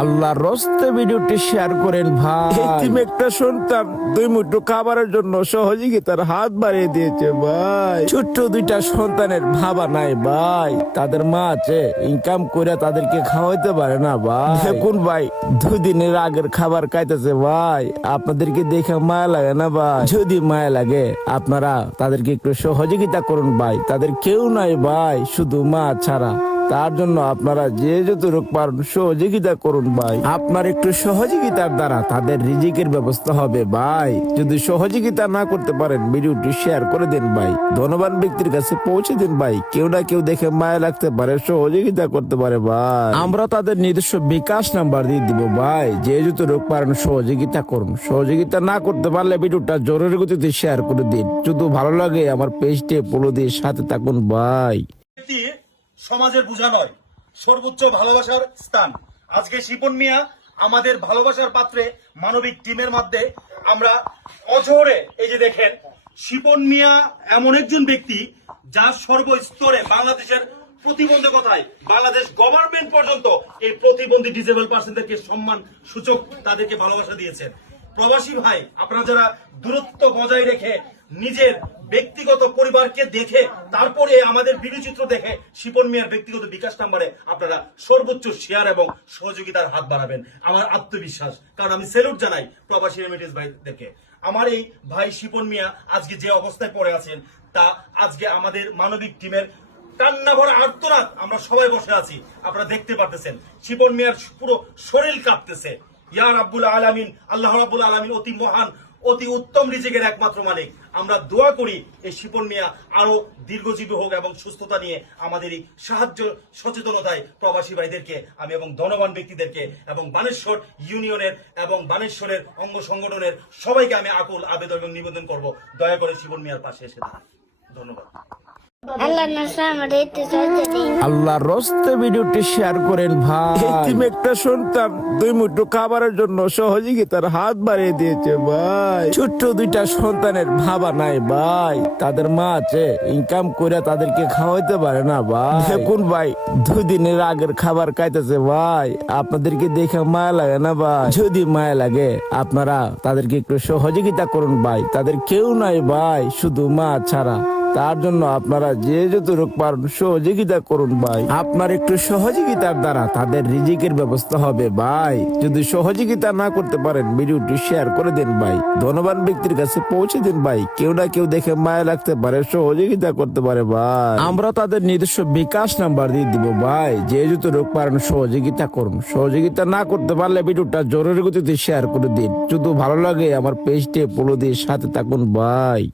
আল্লাহর রাস্তে ভিডিওটি শেয়ার করেন ভাই। এতিম একটা সন্তান 2 মুঠো খাবারের জন্য সহযোগিতার হাত বাড়িয়ে দিয়েছে ভাই। ছোট্ট 2টা সন্তানের বাবা নাই ভাই, তাদের মা আছে, ইনকাম করে তাদেরকে খাওয়াইতে পারে না ভাই। দেখুন ভাই, 2 দিনের আগের খাবার খাইতেছে ভাই। আপনাদেরকে দেখে মায়া লাগে না ভাই? যদি মায়া লাগে আপনারা তাদেরকে একটু সহযোগিতা করুন ভাই। তাদের কেউ নাই ভাই, শুধু মা ছাড়া। তার জন্য আপনারা যে যতটুকু পারেন সহযোগিতা করুন ভাই। আপনার একটু সহযোগিতার দ্বারা তাদের রিজিকের ব্যবস্থা হবে ভাই। যদি সহযোগিতা না করতে পারেন ভিডিওটি শেয়ার করে দিন ভাই, ধনবান ব্যক্তির কাছে পৌঁছে দিন ভাই। কেউ না কেউ দেখে মায়া লাগতে পারে, সহযোগিতা করতে পারে ভাই। আমরা তাদের নিজস্ব বিকাশ নাম্বার দিয়ে দিব ভাই। যে যতটুকু পারেন সহযোগিতা করুন। সহযোগিতা না করতে পারলে ভিডিওটা জরুরি গতিতে শেয়ার করে দিন। যদি ভালো লাগে আমার পেজটি ফলো দিয়ে সাথে থাকুন ভাই। সমাজের বোঝা নয়, সর্বোচ্চ ভালোবাসার স্থান। আজকে শিপন মিয়া আমাদের ভালোবাসার পাত্রে মানবিক টিমের মধ্যে আমরা অঝরে, এই যে দেখেন, শিপন মিয়া এমন একজন ব্যক্তি যার সর্বস্তরে বাংলাদেশের প্রতিবন্ধকতায় বাংলাদেশ গভর্নমেন্ট পর্যন্ত এই প্রতিবন্ধী ডিসেবল পার্সনদেরকে সম্মান সূচক তাদেরকে ভালোবাসা দিয়েছেন। প্রবাসী ভাই, আপনারা যারা দূরত্ব বজায় রেখে নিজের ব্যক্তিগত পরিবারকে দেখে তারপরে আমাদের ভিডিও চিত্র দেখে শিপন মিয়ার ব্যক্তিগত বিকাশ নাম্বারে আপনারা সর্বোচ্চ শেয়ার এবং সহযোগিতার হাত বাড়াবেন। আমার আত্মবিশ্বাস, কারণ আমি স্যালুট জানাই প্রবাসী রেমিটেন্স ভাইদেরকে। আমার এই ভাই শিপন মিয়া আজকে যে অবস্থায় পড়ে আছেন তা আজকে আমাদের মানবিক টিমের কান্না ভরা আর্তনাদ আমরা সবাই বসে আছি, আপনারা দেখতে পারতেছেন। শিপন মিয়ার পুরো শরীর কাঁপতেছে। ইয়া রাব্বুল আলামিন, আল্লাহ রাব্বুল আলামিন অতি মহান, অতি উত্তম রিজিকের একমাত্র মালিক। আমরা দোয়া করি এই শিপন মিয়া আরো দীর্ঘজীবী হোক এবং সুস্থতা নিয়ে আমাদের এই সাহায্য সচেতনতায় প্রবাসী ভাইদেরকে আমি এবং ধনবান ব্যক্তিদেরকে এবং বানেশ্বর ইউনিয়নের এবং বানেশ্বরের অঙ্গ সংগঠনের সবাইকে আমি আকুল আবেদন এবং নিবেদন করব, দয়া করে শিপন মিয়ার পাশে এসে দাঁড়ান। ধন্যবাদ। আল্লাহর রাস্তে ভিডিওটি শেয়ার করেন ভাই। এতিম একটা সন্তান 2 মুঠো খাবারের জন্য সহযোগিতার হাত বাড়িয়ে দিয়েছে ভাই। ছোট্ট 2টা সন্তানের বাবা নাই ভাই, তাদের মা আছে, ইনকাম করে তাদেরকে খাওয়াইতে পারে না ভাই। দেখুন ভাই, 2 দিনের আগের খাবার খাইতেছে ভাই। আপনাদেরকে দেখে মায়া লাগে না ভাই? যদি মায়া লাগে আপনারা তাদেরকে একটু সহযোগিতা করুন ভাই। তাদের কেউ নাই ভাই, শুধু মা ছাড়া। তার জন্য আপনারা যে যতটুকু পারেন সহযোগিতা করুন ভাই। আপনার একটু সহযোগিতার দ্বারা তাদের রিজিকের ব্যবস্থা হবে ভাই। যদি সহযোগিতা না করতে পারেন ভিডিওটি শেয়ার করে দিন ভাই, ধনবান ব্যক্তির কাছে পৌঁছে দিন ভাই। কেউ না কেউ দেখে মায়া লাগতে পারে, সহযোগিতা করতে পারে ভাই। আমরা তাদের নিজস্ব বিকাশ নাম্বার দিয়ে দিব ভাই। যে যতটুকু পারেন সহযোগিতা করুন। সহযোগিতা না করতে পারলে ভিডিওটা জরুরি গতিতে শেয়ার করে দিন। যদি ভালো লাগে আমার পেজটি ফলো দিয়ে সাথে থাকুন ভাই।